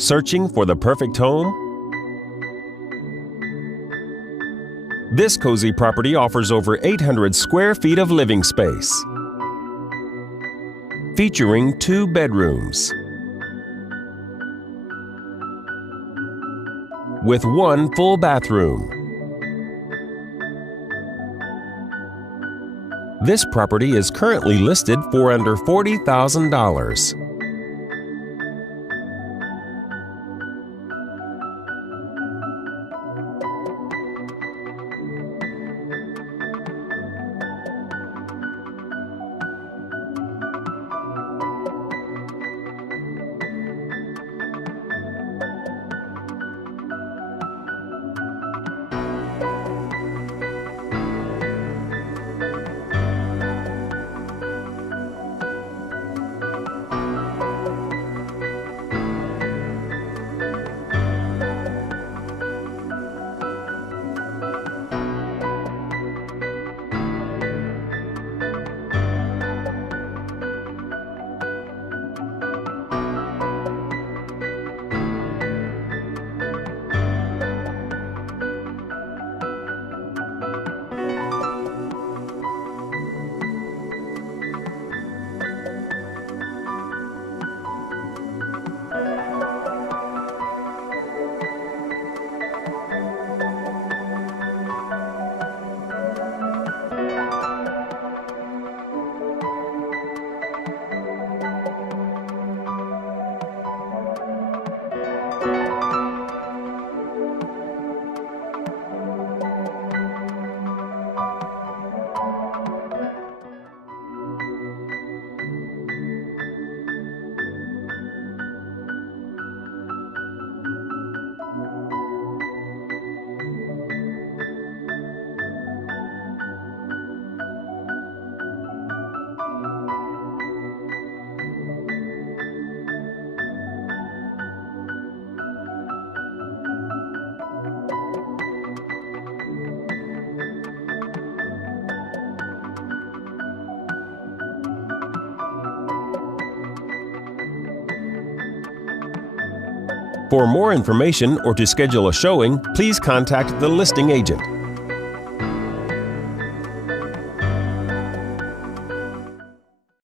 Searching for the perfect home? This cozy property offers over 800 square feet of living space, featuring 2 bedrooms with 1 full bathroom. This property is currently listed for under $40,000. For more information or to schedule a showing, please contact the listing agent.